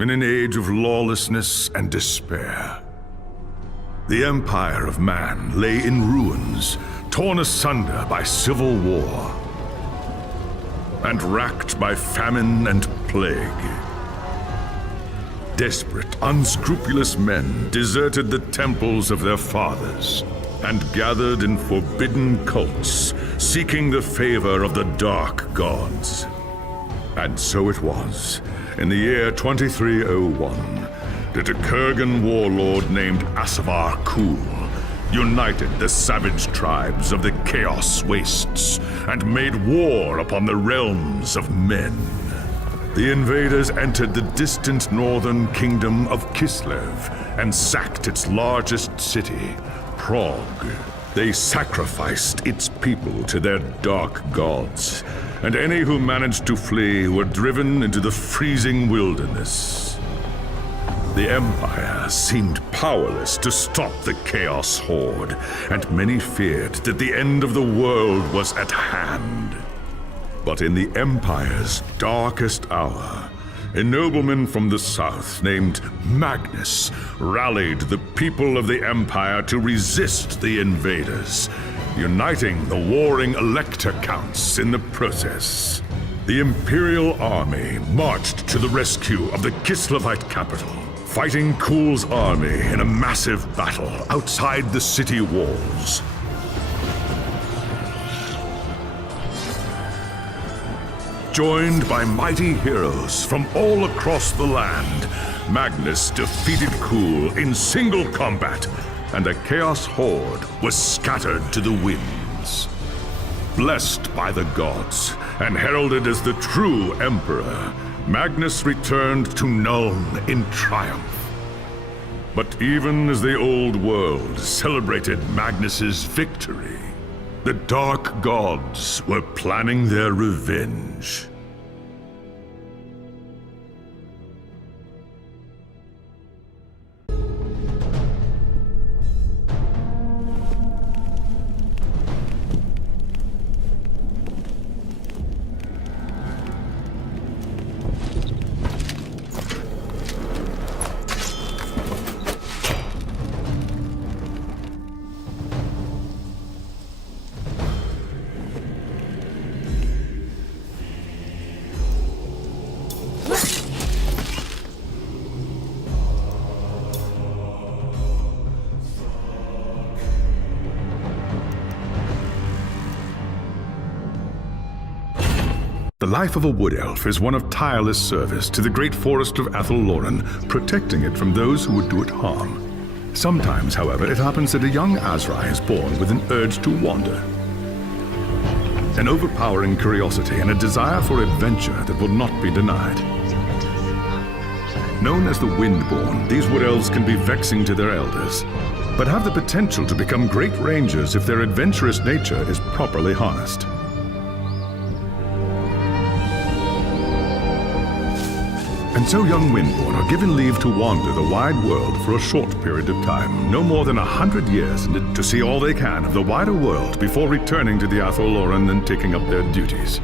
in an age of lawlessness and despair. The empire of man lay in ruins, torn asunder by civil war, and racked by famine and plague. Desperate, unscrupulous men deserted the temples of their fathers and gathered in forbidden cults, seeking the favor of the dark gods. And so it was, in the year 2301, that a Kurgan warlord named Asavar Kul united the savage tribes of the Chaos Wastes and made war upon the realms of men. The invaders entered the distant northern kingdom of Kislev and sacked its largest city, Prague. They sacrificed its people to their dark gods, and any who managed to flee were driven into the freezing wilderness. The Empire seemed powerless to stop the Chaos Horde, and many feared that the end of the world was at hand. But in the Empire's darkest hour, a nobleman from the south named Magnus rallied the people of the Empire to resist the invaders, uniting the warring Elector Counts in the process. The Imperial Army marched to the rescue of the Kislevite capital, fighting Kul's army in a massive battle outside the city walls. Joined by mighty heroes from all across the land, Magnus defeated Kul in single combat, and the Chaos Horde was scattered to the winds. Blessed by the gods and heralded as the true Emperor, Magnus returned to Nuln in triumph. But even as the old world celebrated Magnus's victory, the Dark Gods were planning their revenge. The life of a wood elf is one of tireless service to the great forest of Athel-Loren, protecting it from those who would do it harm. Sometimes, however, it happens that a young Azrai is born with an urge to wander. An overpowering curiosity and a desire for adventure that will not be denied. Known as the Windborn, these wood elves can be vexing to their elders, but have the potential to become great rangers if their adventurous nature is properly harnessed. And so young Windborn are given leave to wander the wide world for a short period of time, no more than 100 years, to see all they can of the wider world before returning to the Athel-Loren and taking up their duties.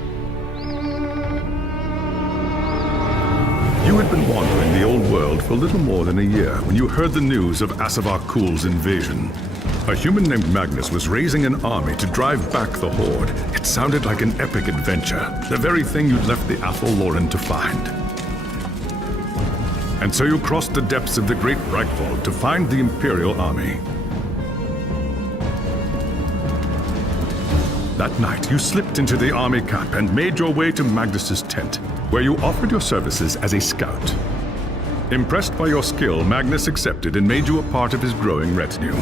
You had been wandering the old world for little more than a year when you heard the news of Asavar Kul's invasion. A human named Magnus was raising an army to drive back the Horde. It sounded like an epic adventure, the very thing you'd left the Athel-Loren to find. And so you crossed the depths of the Great Breakfall to find the Imperial Army. That night, you slipped into the army camp and made your way to Magnus's tent, where you offered your services as a scout. Impressed by your skill, Magnus accepted and made you a part of his growing retinue.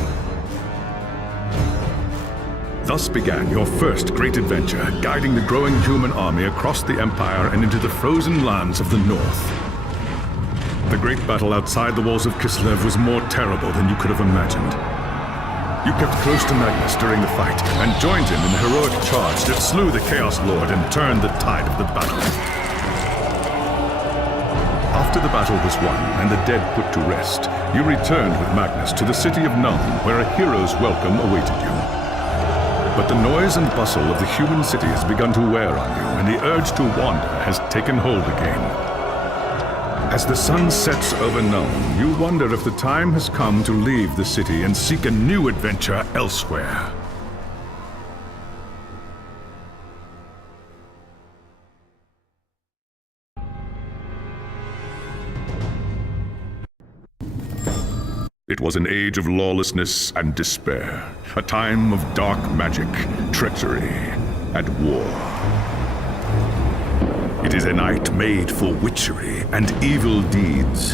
Thus began your first great adventure, guiding the growing human army across the Empire and into the frozen lands of the North. The great battle outside the walls of Kislev was more terrible than you could have imagined. You kept close to Magnus during the fight and joined him in the heroic charge that slew the Chaos Lord and turned the tide of the battle. After the battle was won and the dead put to rest, you returned with Magnus to the city of Nuln, where a hero's welcome awaited you. But the noise and bustle of the human city has begun to wear on you, and the urge to wander has taken hold again. As the sun sets over Nuln, you wonder if the time has come to leave the city and seek a new adventure elsewhere. It was an age of lawlessness and despair, a time of dark magic, treachery, and war. It is a night made for witchery and evil deeds,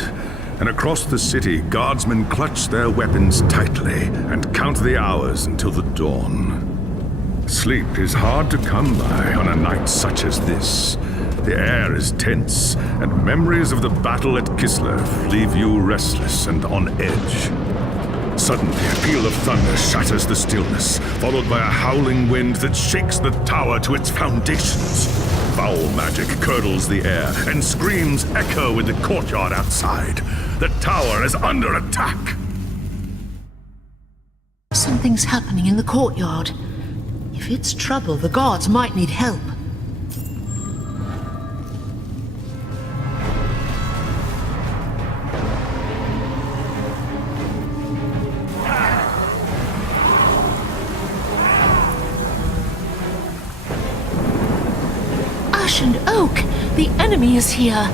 and across the city, guardsmen clutch their weapons tightly and count the hours until the dawn. Sleep is hard to come by on a night such as this. The air is tense, and memories of the battle at Kislev leave you restless and on edge. Suddenly, a peal of thunder shatters the stillness, followed by a howling wind that shakes the tower to its foundations. Foul magic curdles the air, and screams echo in the courtyard outside. The tower is under attack! Something's happening in the courtyard. If it's trouble, the guards might need help. Ash and Oak! The enemy is here!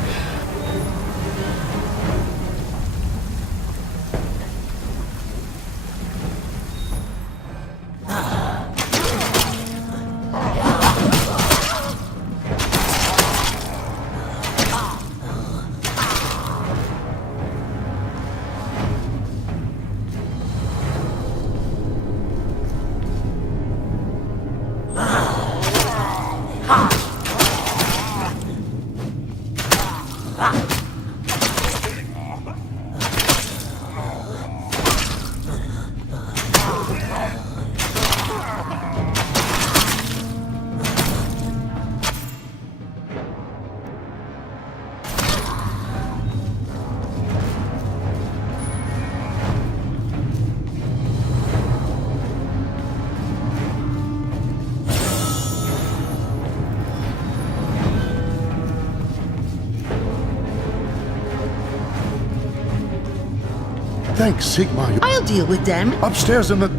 Thanks, Sigma. I'll deal with them. Upstairs in the...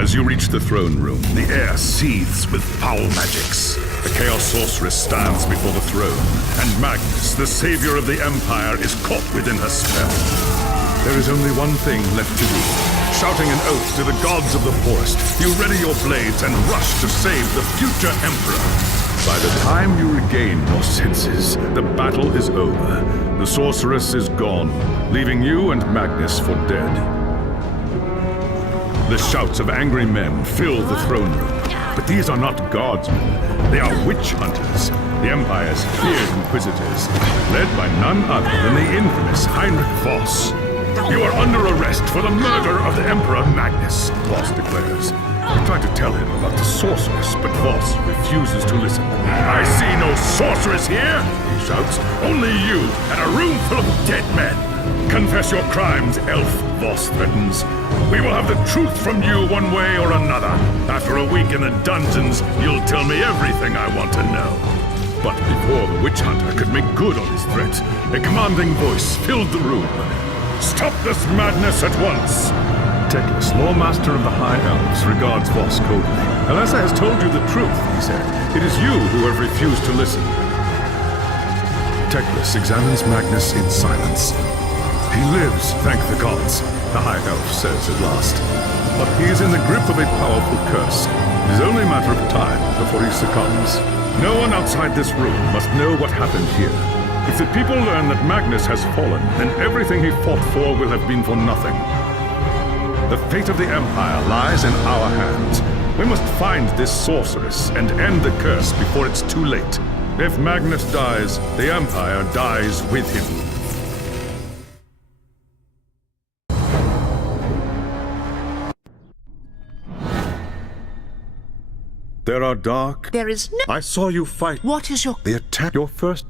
As you reach the throne room, the air seethes with foul magics. The Chaos Sorceress stands before the throne, and Magnus, the savior of the Empire, is caught within her spell. There is only one thing left to do. Shouting an oath to the gods of the forest, you ready your blades and rush to save the future Emperor. By the time you regain your senses, the battle is over. The sorceress is gone, leaving you and Magnus for dead. The shouts of angry men fill the throne room. But these are not guardsmen. They are witch hunters, the Empire's feared inquisitors, led by none other than the infamous Heinrich Voss. You are under arrest for the murder of the Emperor Magnus, Voss declares. You try to tell him about the sorceress, but Voss refuses to listen. I see no sorceress here, he shouts. Only you and a room full of dead men. Confess your crimes, elf, Voss threatens. We will have the truth from you one way or another. After a week in the dungeons, you'll tell me everything I want to know. But before the witch hunter could make good on his threat, a commanding voice filled the room. Stop this madness at once! Teclis, Lawmaster of the High Elves, regards Voss coldly. Alessa has told you the truth, he said. It is you who have refused to listen. Teclis examines Magnus in silence. He lives, thank the gods, the High Elf says at last. But he is in the grip of a powerful curse. It is only a matter of time before he succumbs. No one outside this room must know what happened here. If the people learn that Magnus has fallen, then everything he fought for will have been for nothing. The fate of the Empire lies in our hands. We must find this sorceress and end the curse before it's too late. If Magnus dies, the Empire dies with him. There are dark... There is no... I saw you fight. What is your... The attack... Your first...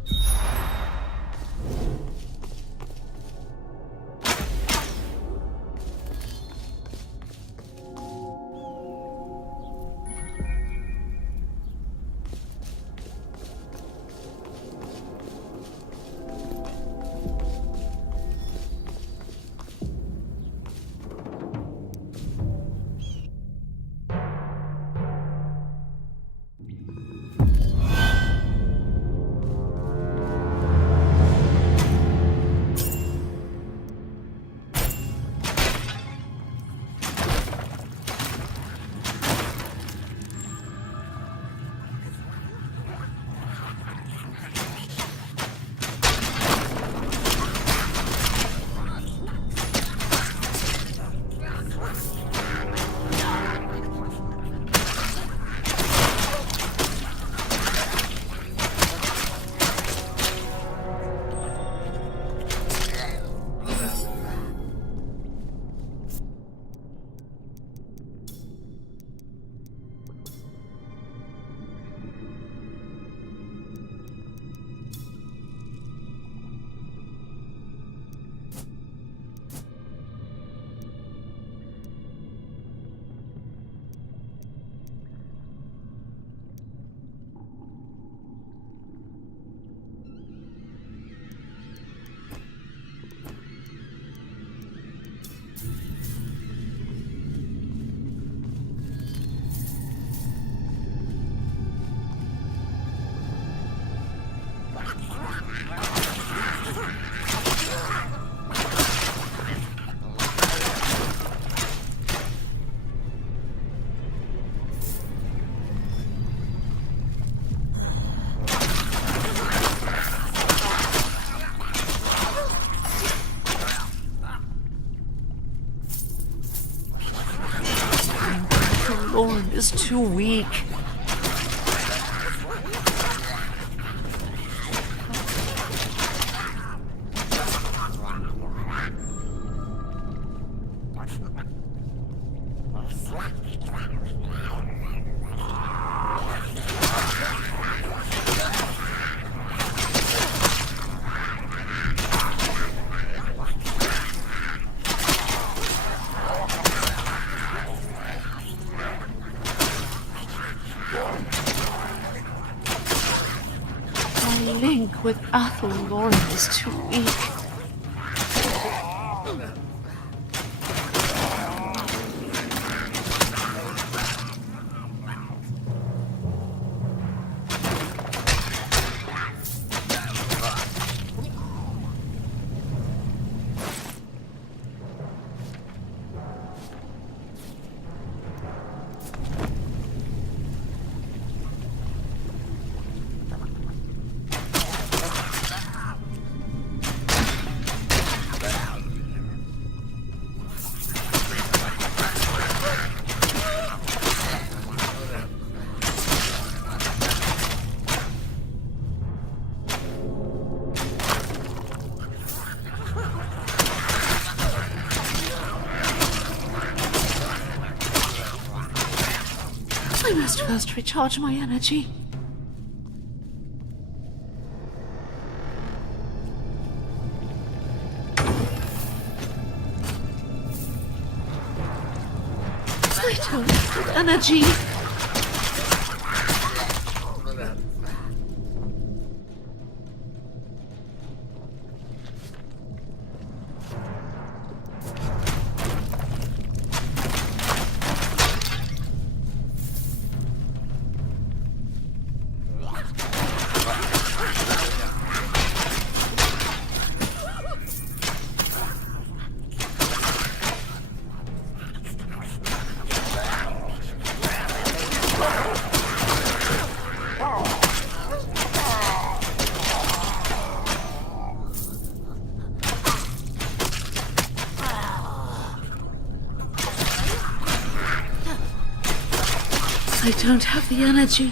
Lord is too weak. Link with Athelorn is too weak. I must first recharge my energy. I don't have energy. I don't have the energy.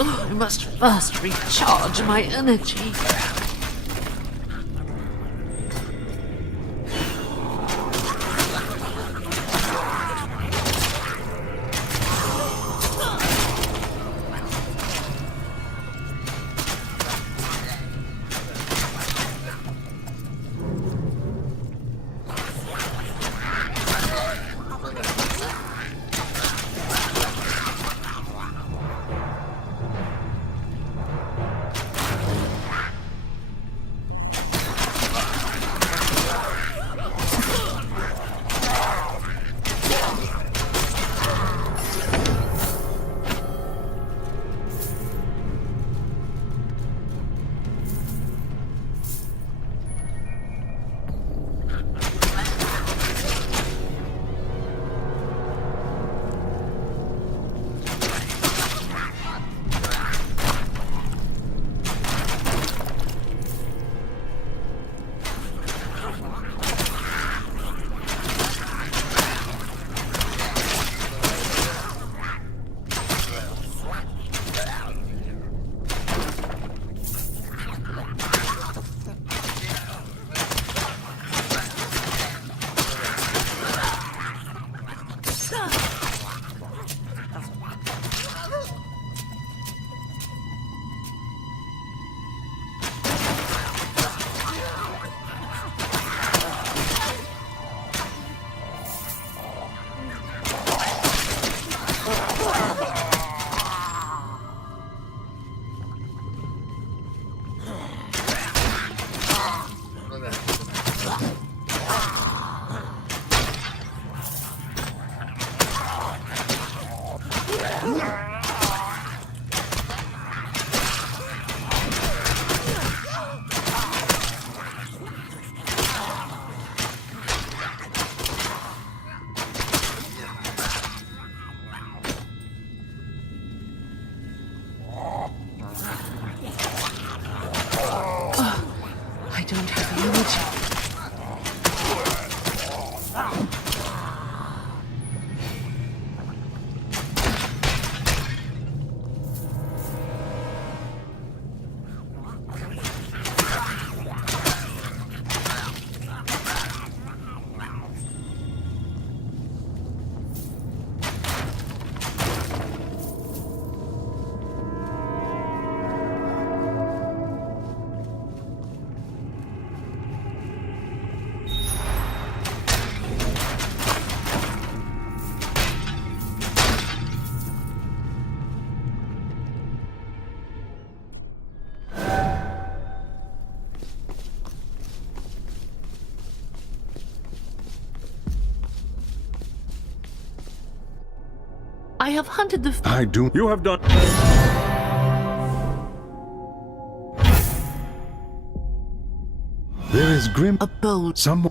I must first recharge my energy. don't have the energy. I have hunted the... I do. You have done. There is grim. A bold... Some.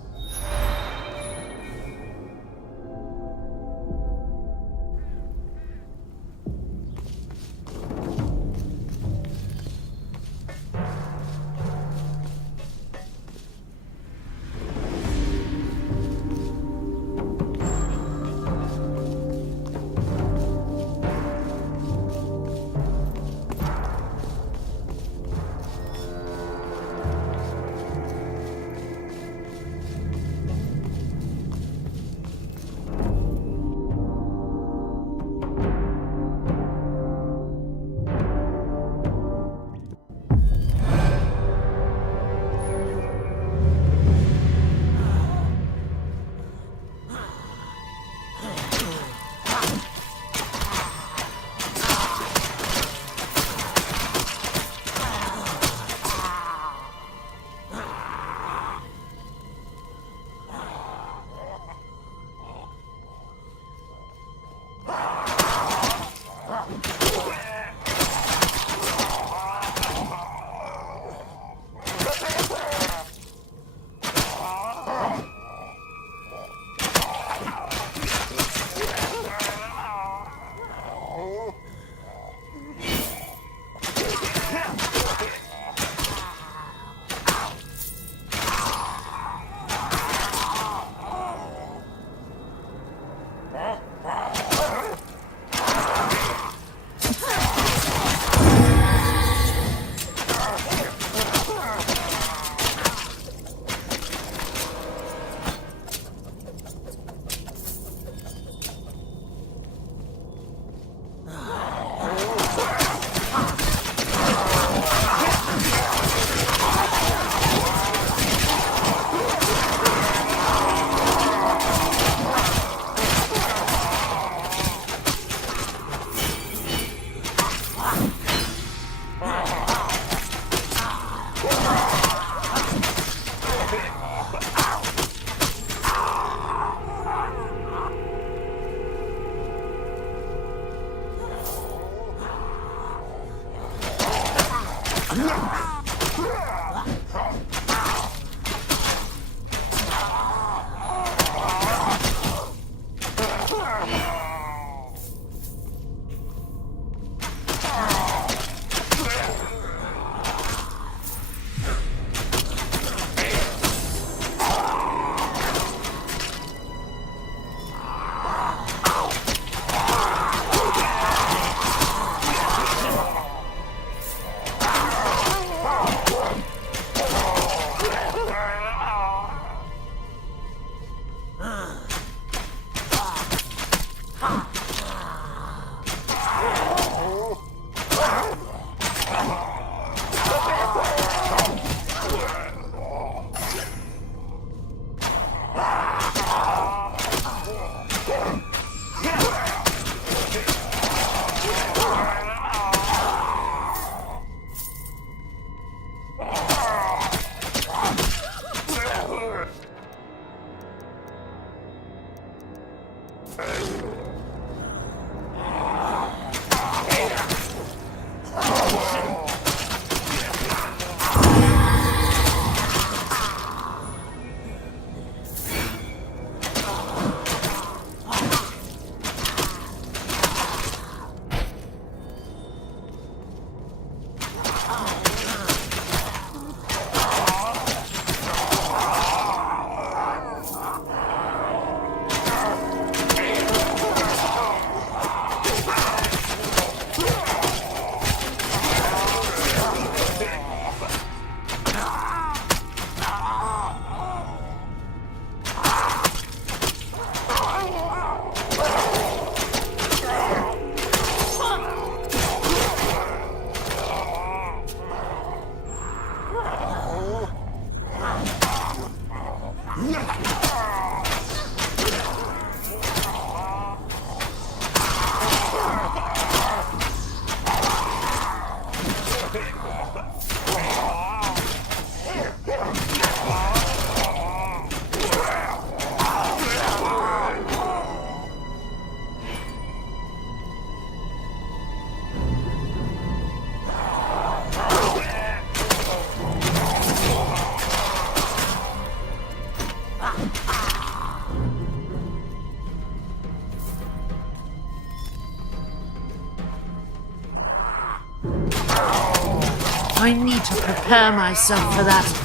I need to prepare myself for that.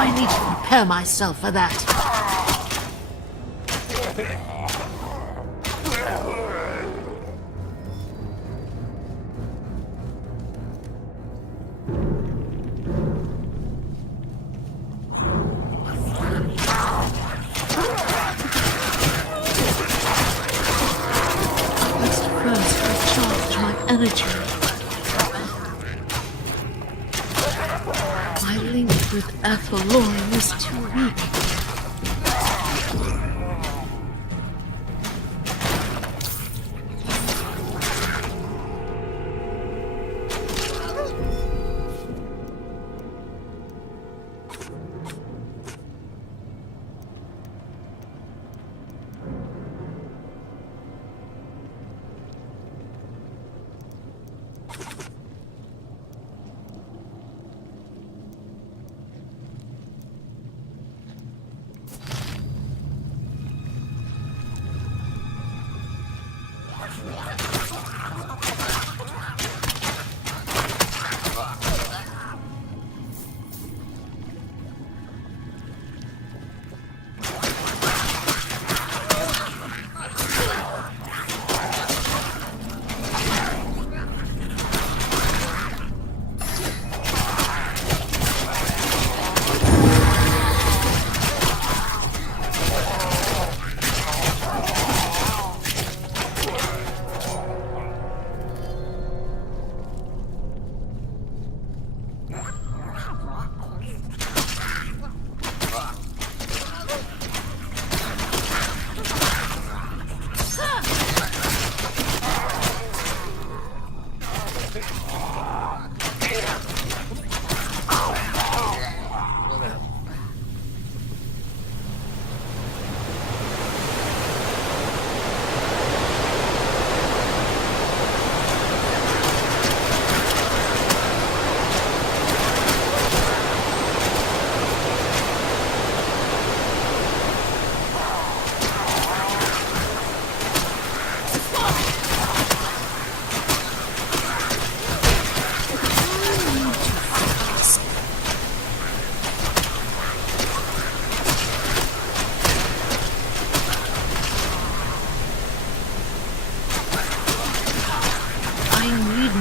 I need to prepare myself for that. I must first recharge my energy. My link with FLiNG is too weak.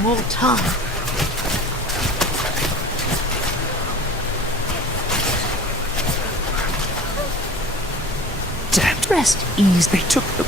More time. Damned Rest easy. They took the